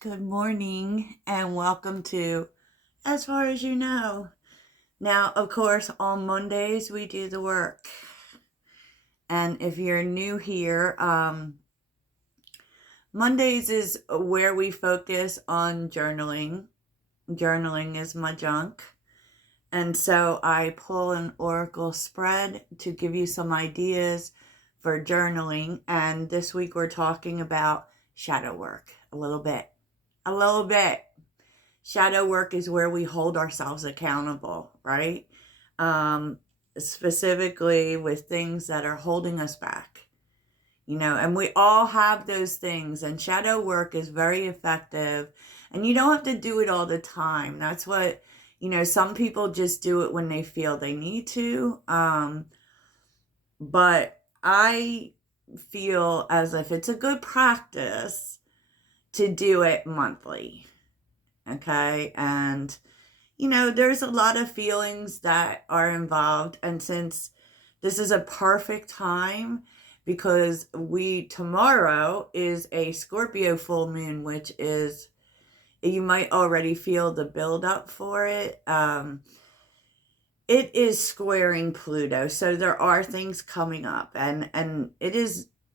Good morning and welcome to As Far As You Know. Now, of course, on Mondays we do the work. And if you're new here, Mondays is where we focus on journaling. Journaling is my junk. And so I pull an oracle spread to give you some ideas for journaling. And this week we're talking about shadow work a little bit. A little bit. Shadow work is where we hold ourselves accountable, right? Specifically with things that are holding us back, and we all have those things, and shadow work is very effective, and you don't have to do it all the time. That's what, some people just do it when they feel they need to. But I feel as if it's a good practice to do it monthly. Okay. And, there's a lot of feelings that are involved. And since this is a perfect time, because tomorrow is a Scorpio full moon, which is, you might already feel the buildup for it. It is squaring Pluto. So there are things coming up, and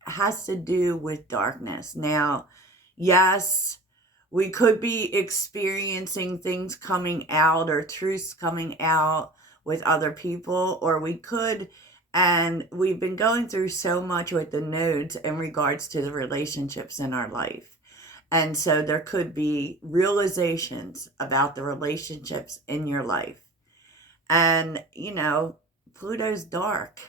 has to do with darkness. Now, yes, we could be experiencing things coming out or truths coming out with other people, or we could, and we've been going through so much with the nodes in regards to the relationships in our life. And so there could be realizations about the relationships in your life. And, Pluto's dark.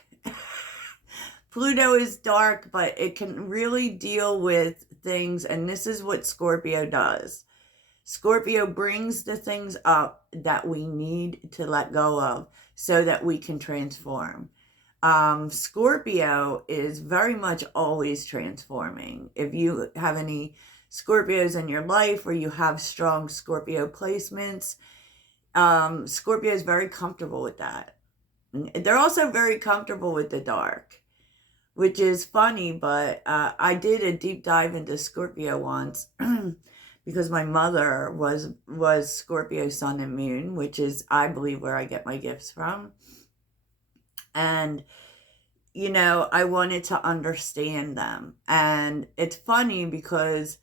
Pluto is dark, but it can really deal with things, and this is what Scorpio does. Scorpio brings the things up that we need to let go of so that we can transform. Scorpio is very much always transforming. If you have any Scorpios in your life, or you have strong Scorpio placements, Scorpio is very comfortable with that. They're also very comfortable with the dark, which is funny, but I did a deep dive into Scorpio once because my mother was Scorpio sun and moon, which is, I believe, where I get my gifts from. And, I wanted to understand them. And it's funny because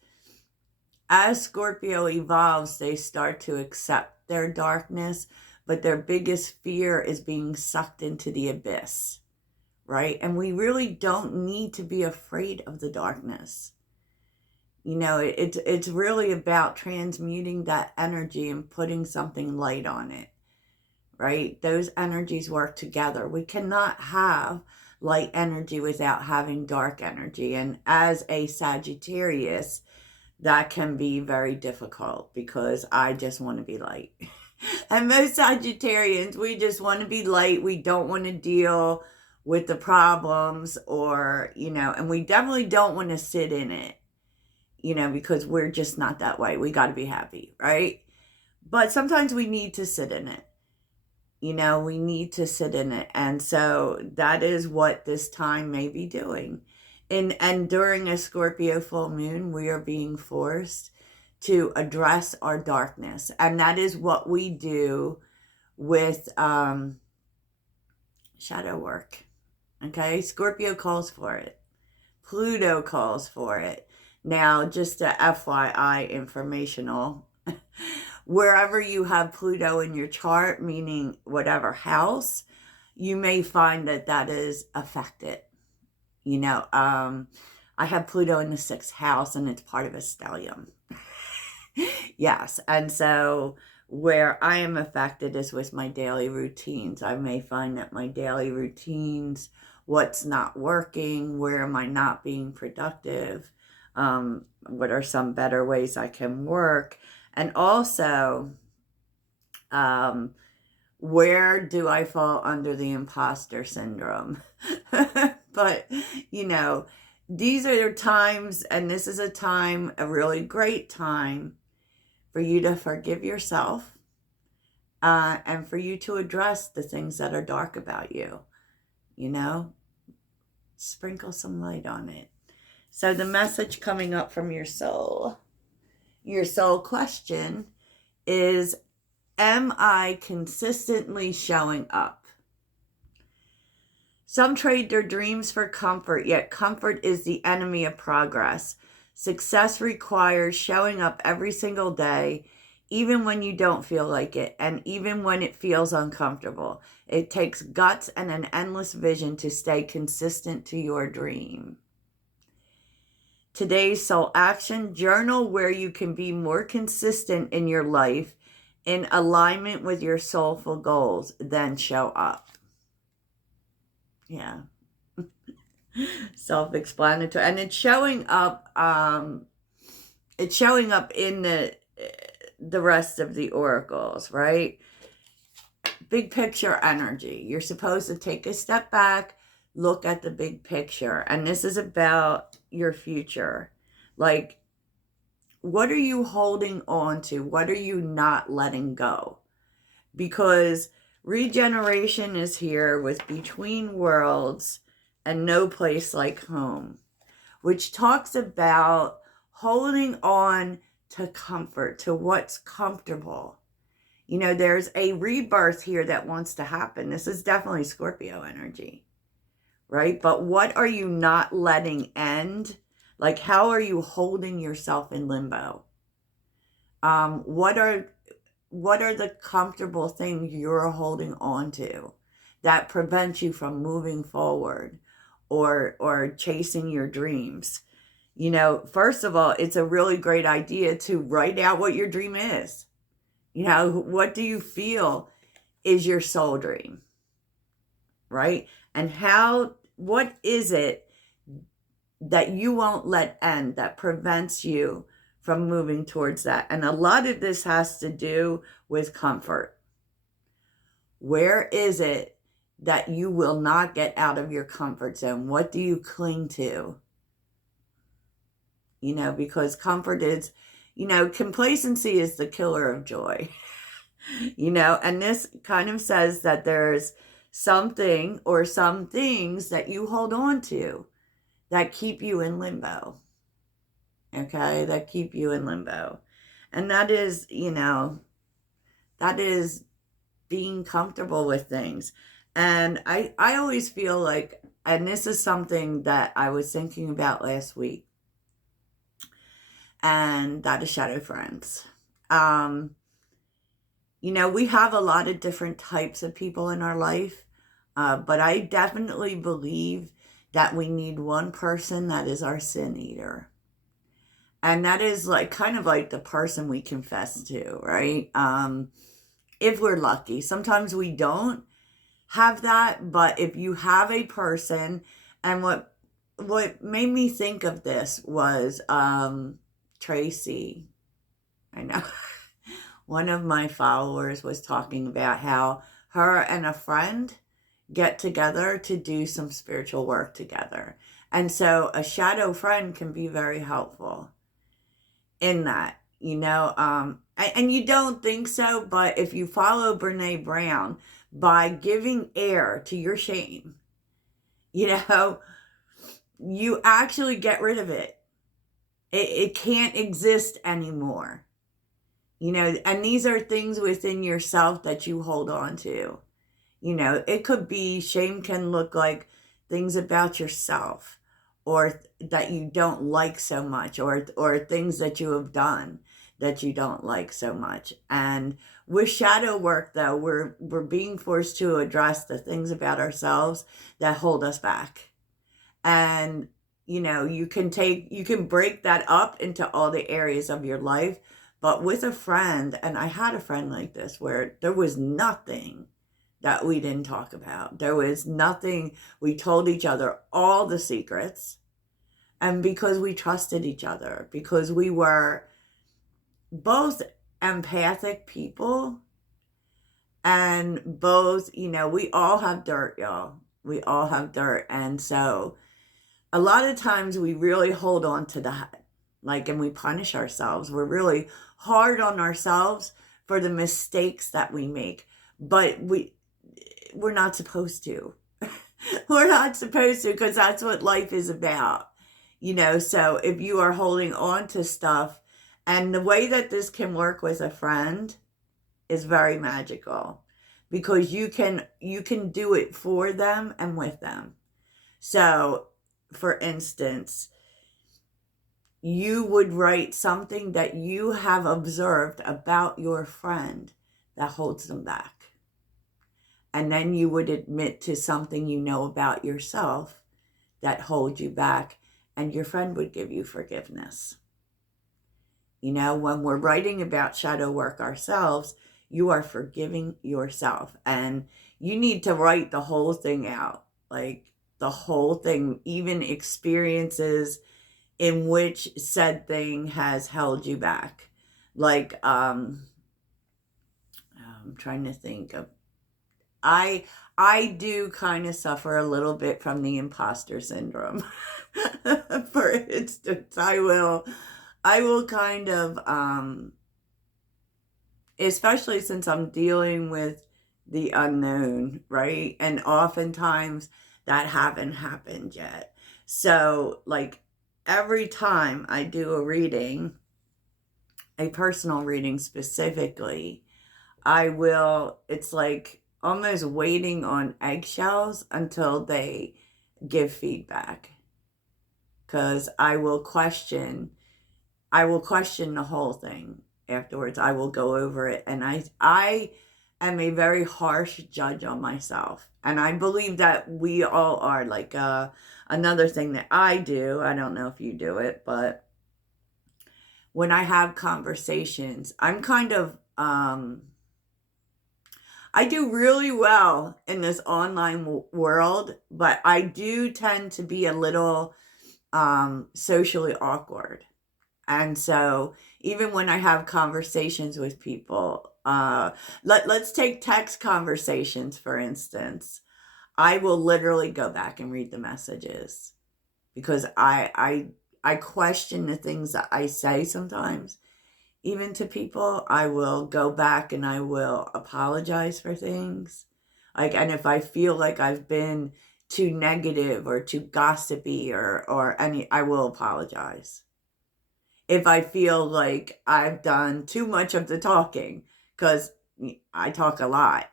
as Scorpio evolves, they start to accept their darkness, but their biggest fear is being sucked into the abyss. Right? And we really don't need to be afraid of the darkness. It's really about transmuting that energy and putting something light on it. Right? Those energies work together. We cannot have light energy without having dark energy. And as a Sagittarius, that can be very difficult because I just want to be light. And most Sagittarians, we just want to be light. We don't want to deal with the problems, or, and we definitely don't want to sit in it, because we're just not that way. We got to be happy, right? But sometimes we need to sit in it. We need to sit in it. And so that is what this time may be doing. And during a Scorpio full moon, we are being forced to address our darkness. And that is what we do with shadow work. Okay, Scorpio calls for it. Pluto calls for it. Now, just a FYI informational, wherever you have Pluto in your chart, meaning whatever house, you may find that is affected. I have Pluto in the 6th house, and it's part of a stellium. Yes, and so where I am affected is with my daily routines. I may find that my daily routines, what's not working, where am I not being productive, what are some better ways I can work, and also where do I fall under the imposter syndrome. But these are times, and this is a really great time for you to forgive yourself, and for you to address the things that are dark about you. Sprinkle some light on it. So the message coming up from your soul Your soul question is, am I consistently showing up? Some trade their dreams for comfort, yet comfort is the enemy of progress. Success requires showing up every single day, even when you don't feel like it, and even when it feels uncomfortable. It takes guts and an endless vision to stay consistent to your dream. Today's soul action: journal where you can be more consistent in your life in alignment with your soulful goals, then show up. Yeah. Self-explanatory. And it's showing up in the rest of the oracles, right? Big picture energy. You're supposed to take a step back, look at the big picture. And this is about your future. Like, what are you holding on to? What are you not letting go? Because regeneration is here with Between Worlds and No Place Like Home, which talks about holding on to comfort, to what's comfortable. You know, there's a rebirth here that wants to happen. This is definitely Scorpio energy, right? But what are you not letting end? Like, how are you holding yourself in limbo? What are the comfortable things you're holding on to that prevent you from moving forward or chasing your dreams? You know, first of all, it's a really great idea to write out what your dream is. You know, what do you feel is your soul dream, right? And what is it that you won't let end that prevents you from moving towards that? And a lot of this has to do with comfort. Where is it that you will not get out of your comfort zone? What do you cling to? You know, because comfort is, you know, complacency is the killer of joy. You know, and this kind of says that there's something or some things that you hold on to that keep you in limbo. Okay, that keep you in limbo. And that is, you know, that is being comfortable with things. And I always feel like, and this is something that I was thinking about last week, and that is shadow friends. You know, we have a lot of different types of people in our life, but I definitely believe that we need one person that is our sin eater. And that is like kind of like the person we confess to, right? If we're lucky. Sometimes we don't have that, but if you have a person, and what made me think of this was Tracy. I know. One of my followers was talking about how her and a friend get together to do some spiritual work together. And so a shadow friend can be very helpful in that, you know. And you don't think so, but if you follow Brene Brown, by giving air to your shame, you know, you actually get rid of it. It can't exist anymore. You know, and these are things within yourself that you hold on to. You know, it could be, shame can look like things about yourself, or that you don't like so much, or things that you have done that you don't like so much. And with shadow work, though, we're being forced to address the things about ourselves that hold us back. And, you know, you can break that up into all the areas of your life. But with a friend, and I had a friend like this, where there was nothing that we didn't talk about. There was nothing. We told each other all the secrets. And because we trusted each other, because we were both empathic people, and both, you know, we all have dirt, y'all. We all have dirt. And so a lot of times we really hold on to that. Like, and we punish ourselves. We're really hard on ourselves for the mistakes that we make. But we're not supposed to. We're not supposed to, because that's what life is about. You know, so if you are holding on to stuff And the way that this can work with a friend is very magical, because you can do it for them and with them. So, for instance, you would write something that you have observed about your friend that holds them back. And then you would admit to something you know about yourself that holds you back, and your friend would give you forgiveness. You know, when we're writing about shadow work ourselves, you are forgiving yourself, and you need to write the whole thing out, like the whole thing, even experiences in which said thing has held you back. Like, I'm trying to think of, I do kind of suffer a little bit from the imposter syndrome. For instance, I will kind of, especially since I'm dealing with the unknown, right? And oftentimes that haven't happened yet. So, like, every time I do a reading, a personal reading specifically, it's like almost waiting on eggshells until they give feedback. Because I will question the whole thing afterwards. I will go over it, and I am a very harsh judge on myself, and I believe that we all are. Like, another thing that I do, I don't know if you do it, but when I have conversations, I'm kind of I do really well in this online world, but I do tend to be a little socially awkward. And so even when I have conversations with people, let's take text conversations, for instance. I will literally go back and read the messages, because I question the things that I say sometimes. Even to people, I will go back and I will apologize for things. Like, and if I feel like I've been too negative or too gossipy or any, I will apologize. If I feel like I've done too much of the talking, because I talk a lot,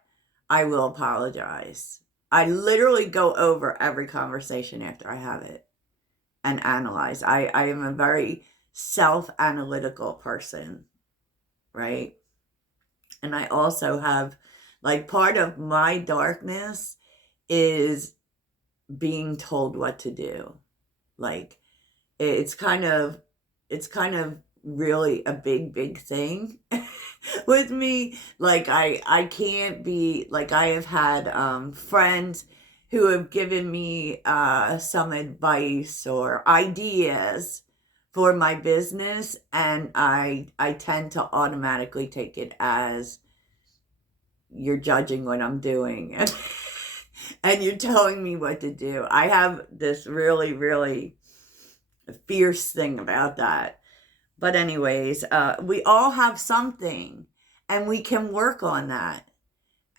I will apologize. I literally go over every conversation after I have it and analyze. I am a very self-analytical person, right? And I also have, like, part of my darkness is being told what to do. Like, it's kind of really a big thing with me. Like, I can't be, like, I have had friends who have given me some advice or ideas for my business, and I tend to automatically take it as, you're judging what I'm doing, and you're telling me what to do. I have this really fierce thing about that. But anyways, we all have something, and we can work on that.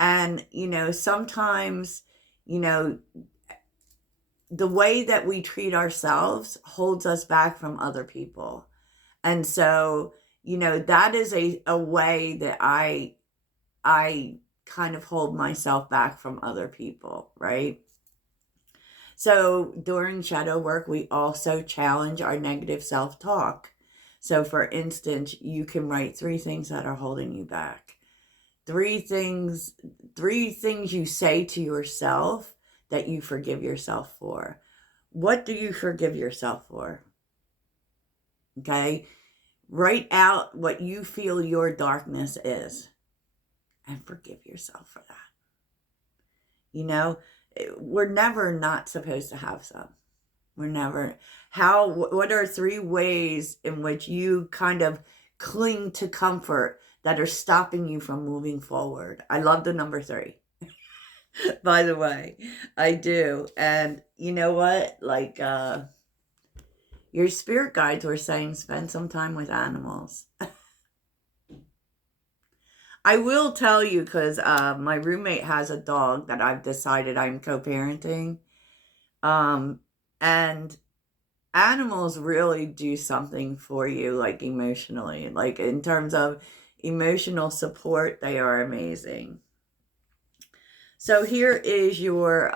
And, sometimes, you know, the way that we treat ourselves holds us back from other people. And so, that is a way that I kind of hold myself back from other people, right? So during shadow work, we also challenge our negative self-talk. So, for instance, you can write 3 things that are holding you back. 3 things you say to yourself that you forgive yourself for. What do you forgive yourself for? Okay? Write out what you feel your darkness is and forgive yourself for that. We're never not supposed to have some. We're never. What are 3 ways in which you kind of cling to comfort that are stopping you from moving forward? I love the number 3. By the way, I do. And you know what? Like, your spirit guides were saying, spend some time with animals. I will tell you, because my roommate has a dog that I've decided I'm co-parenting. And animals really do something for you, like emotionally, like in terms of emotional support, they are amazing. So here is your,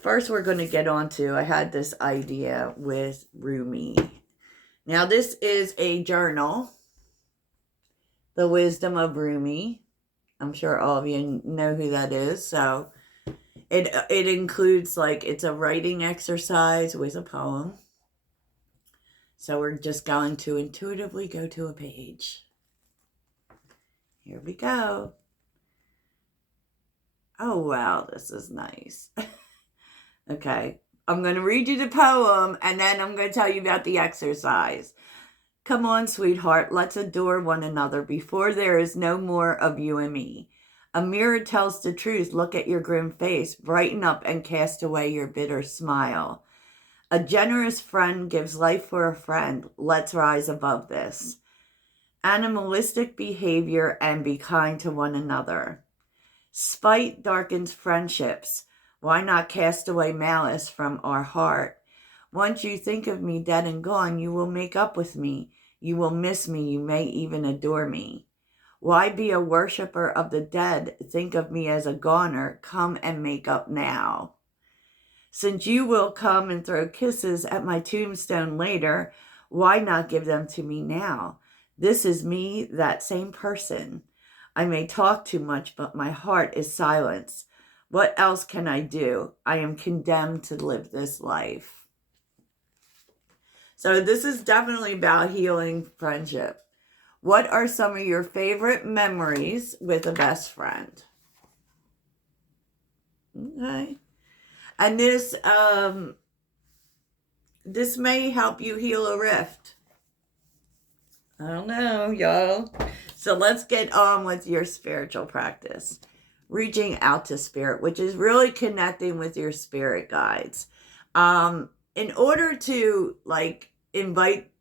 first we're going to get on to, I had this idea with Rumi. Now this is a journal, The Wisdom of Rumi. I'm sure all of you know who that is. So it includes, like, it's a writing exercise with a poem. So we're just going to intuitively go to a page. Here we go. Oh, wow, this is nice. Okay, I'm going to read you the poem, and then I'm going to tell you about the exercise. Come on, sweetheart, let's adore one another before there is no more of you and me. A mirror tells the truth. Look at your grim face. Brighten up and cast away your bitter smile. A generous friend gives life for a friend. Let's rise above this. Animalistic behavior and be kind to one another. Spite darkens friendships. Why not cast away malice from our heart? Once you think of me dead and gone, you will make up with me. You will miss me. You may even adore me. Why be a worshiper of the dead? Think of me as a goner. Come and make up now. Since you will come and throw kisses at my tombstone later, why not give them to me now? This is me, that same person. I may talk too much, but my heart is silence. What else can I do? I am condemned to live this life. So this is definitely about healing friendship. What are some of your favorite memories with a best friend? Okay. And this may help you heal a rift. I don't know, y'all. So let's get on with your spiritual practice. Reaching out to spirit, which is really connecting with your spirit guides. In order to, like, invite,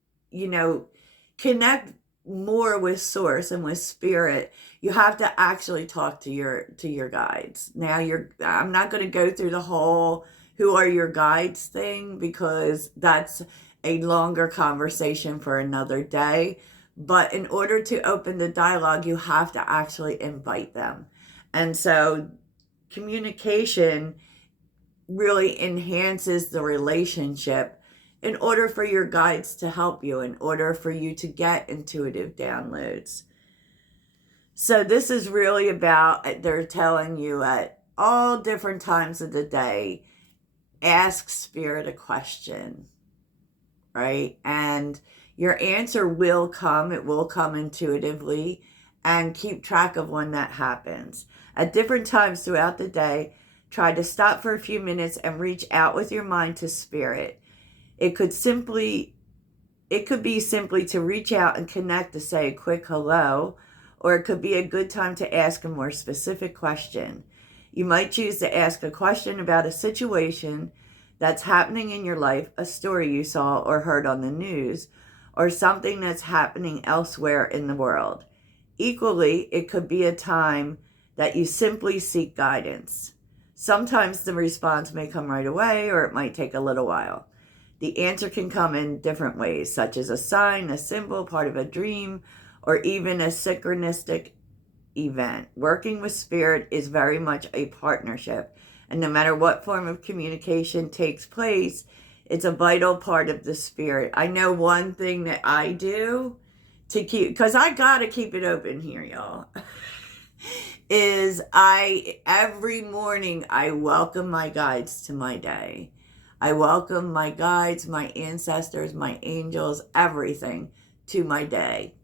connect more with source and with spirit, you have to actually talk to your guides. Now, I'm not going to go through the whole who are your guides thing, because that's a longer conversation for another day. But in order to open the dialogue, you have to actually invite them. And so communication really enhances the relationship in order for your guides to help you, in order for you to get intuitive downloads. So this is really about, they're telling you at all different times of the day, ask spirit a question, right? And your answer will come. It will come intuitively, and keep track of when that happens. At different times throughout the day, try to stop for a few minutes and reach out with your mind to spirit. It could be simply to reach out and connect, to say a quick hello, or it could be a good time to ask a more specific question. You might choose to ask a question about a situation that's happening in your life, a story you saw or heard on the news, or something that's happening elsewhere in the world. Equally, it could be a time that you simply seek guidance. Sometimes the response may come right away, or it might take a little while. The answer can come in different ways, such as a sign, a symbol, part of a dream, or even a synchronistic event. Working with spirit is very much a partnership, and no matter what form of communication takes place, it's a vital part of the spirit. I know one thing that I do to keep, because I gotta keep it open here, y'all, is every morning I welcome my guides to my day. I welcome my guides, my ancestors, my angels, everything to my day.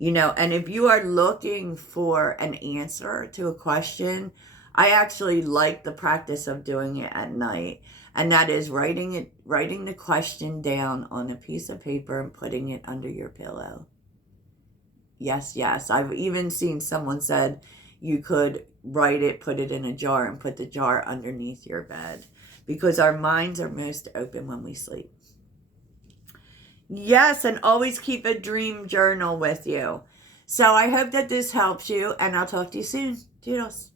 And if you are looking for an answer to a question, I actually like the practice of doing it at night. And that is writing the question down on a piece of paper and putting it under your pillow. Yes. I've even seen someone said you could write it, put it in a jar, and put the jar underneath your bed, because our minds are most open when we sleep. Yes, and always keep a dream journal with you. So I hope that this helps you, and I'll talk to you soon. Toodles.